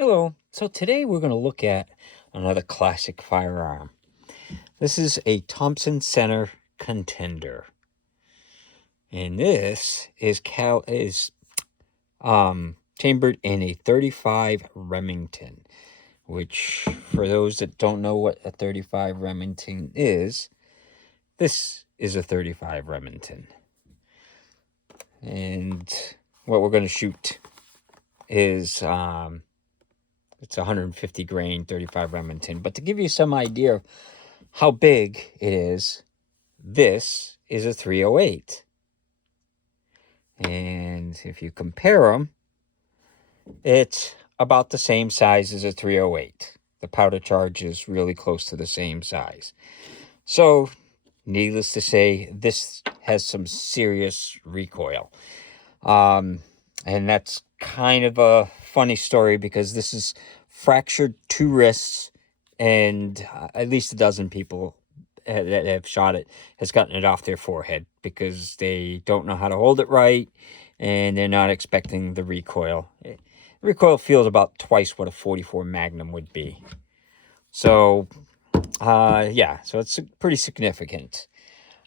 Hello. So today we're going to look at another classic firearm. This is a Thompson Center Contender. And this is chambered in a 35 Remington, which for those that don't know what a 35 Remington is, this is a 35 Remington. And what we're going to shoot is it's 150 grain 35 Remington. But to give you some idea of how big it is, this is a 308. And if you compare them, it's about the same size as a 308. The powder charge is really close to the same size. So, needless to say, this has some serious recoil. And that's kind of a funny story because this is fractured 2 wrists, and at least a dozen people that have shot it has gotten it off their forehead because they don't know how to hold it right and they're not expecting the recoil. Recoil feels about twice what a 44 Magnum would be. So, yeah, so it's pretty significant.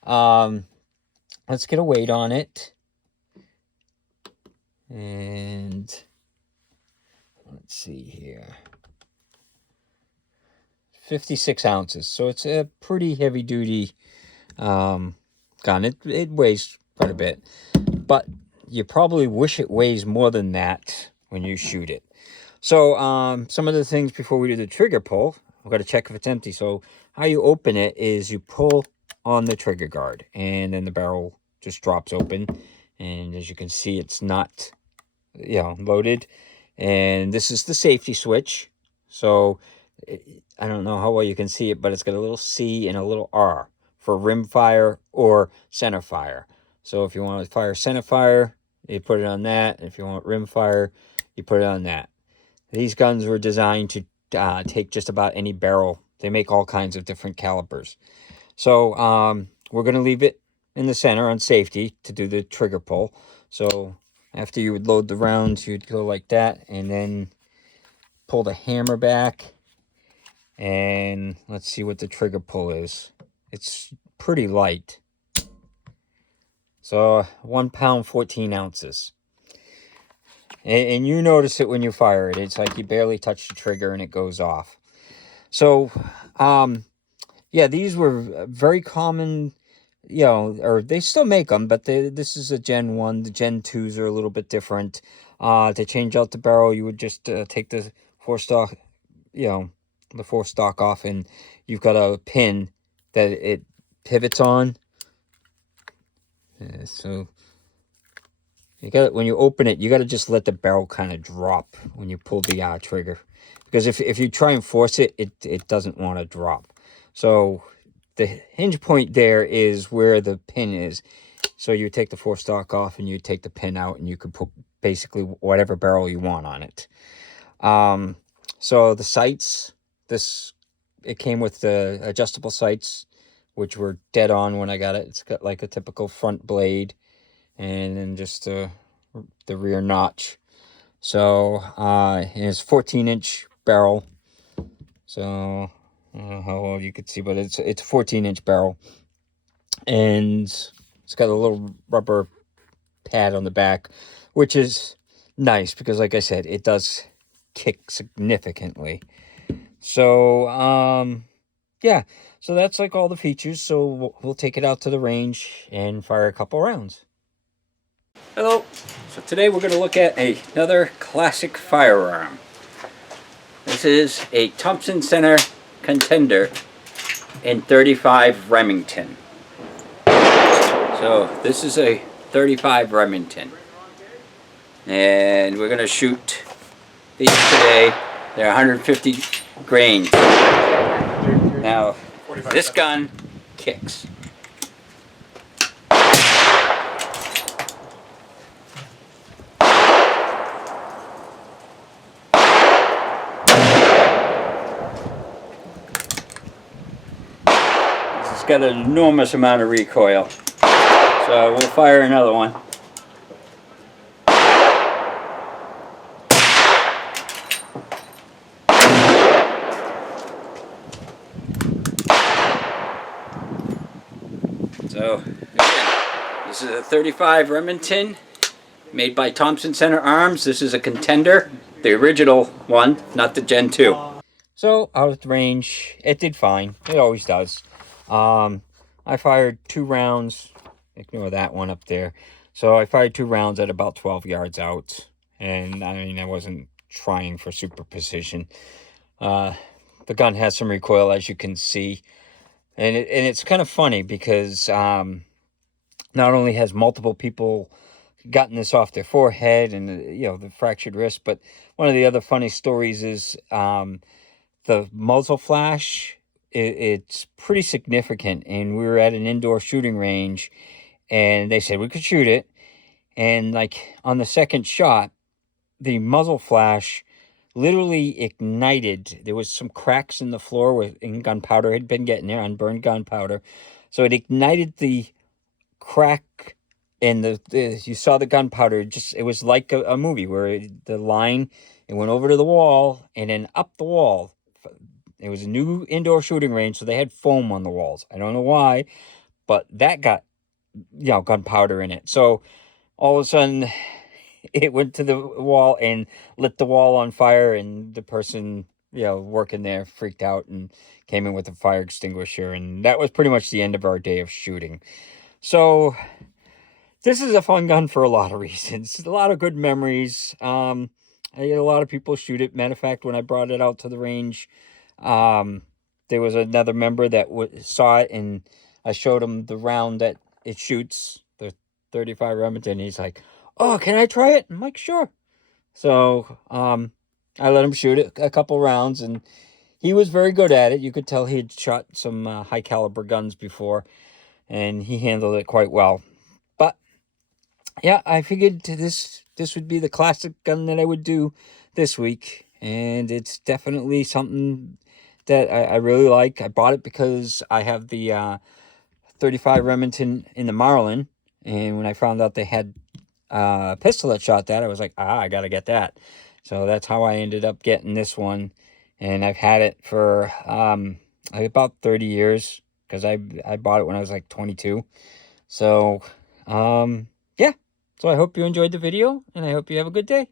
Let's get a weight on it. And let's see here. 56 ounces. So it's a pretty heavy duty gun. It weighs quite a bit. But you probably wish it weighs more than that when you shoot it. So some of the things before we do the trigger pull, I've got to check if it's empty. So how you open it is you pull on the trigger guard and then the barrel just drops open. And as you can see, it's not loaded. And this is the safety switch. So I don't know how well you can see it, but it's got a little C and a little R for rim fire or center fire. So if you want to fire center fire, you put it on that. If you want rim fire, you put it on that. These guns were designed to take just about any barrel. They make all kinds of different calibers. So we're going to leave it in the center on safety to do the trigger pull. So after you would load the rounds, you'd go like that and then pull the hammer back. And let's see what the trigger pull is. It's pretty light. So 1 pound, 14 ounces. And you notice it when you fire it. It's like you barely touch the trigger and it goes off. So, yeah, these were very common, or they still make them, but this is a Gen 1. The Gen 2s are a little bit different. To change out the barrel, you would just take the forestock, the forestock off, and you've got a pin that it pivots on. So when you open it, you got to just let the barrel kind of drop when you pull the trigger, because if you try and force it, it doesn't want to drop. So the hinge point there is where the pin is. So you take the forestock off and you take the pin out, and you could put basically whatever barrel you want on it. So the sights, it came with the adjustable sights, which were dead on when I got it. It's got like a typical front blade and then just the rear notch. So it's 14-inch barrel. So I don't know how well you could see, but it's a 14-inch barrel. And it's got a little rubber pad on the back, which is nice because, like I said, it does kick significantly. So, yeah, so that's like all the features. So we'll take it out to the range and fire a couple rounds. Hello. So today we're going to look at another classic firearm. This is a Thompson Center Contender in 35 Remington. So this is a 35 Remington. And we're going to shoot these today. They're 150 grain. Now, this gun kicks. It's got an enormous amount of recoil. So we'll fire another one. .35 Remington, made by Thompson Center Arms. This is a Contender, the original one, not the Gen 2. So, out of range, it did fine. It always does. I fired 2 rounds. Ignore that one up there. So, I fired 2 rounds at about 12 yards out. And, I mean, I wasn't trying for super precision. The gun has some recoil, as you can see. And it's kind of funny because not only has multiple people gotten this off their forehead and, the fractured wrist, but one of the other funny stories is the muzzle flash. It's pretty significant. And we were at an indoor shooting range, and they said we could shoot it. And, like, on the second shot, the muzzle flash literally ignited. There was some cracks in the floor where gunpowder had been getting there, unburned gunpowder. So it ignited the crack, and you saw the gunpowder. It was like a movie where the line, it went over to the wall and then up the wall. It was a new indoor shooting range, so they had foam on the walls. I don't know why, but that got, gunpowder in it. So all of a sudden, it went to the wall and lit the wall on fire, and the person, working there freaked out and came in with a fire extinguisher, and that was pretty much the end of our day of shooting. So this is a fun gun for a lot of reasons. A lot of good memories. I had a lot of people shoot it. Matter of fact, when I brought it out to the range, there was another member that saw it, and I showed him the round that it shoots, the .35 Remington. He's like, "Oh, can I try it?" I'm like, "Sure." So, I let him shoot it a couple rounds, and he was very good at it. You could tell he had shot some high caliber guns before, and he handled it quite well. But yeah, I figured this would be the classic gun that I would do this week, and it's definitely something that I really like. I bought it because I have the .35 Remington in the Marlin, and when I found out they had a pistol that shot that, I was like, I gotta get that. So that's how I ended up getting this one, and I've had it for about 30 years, because I bought it when I was like 22. So yeah, so I hope you enjoyed the video, and I hope you have a good day.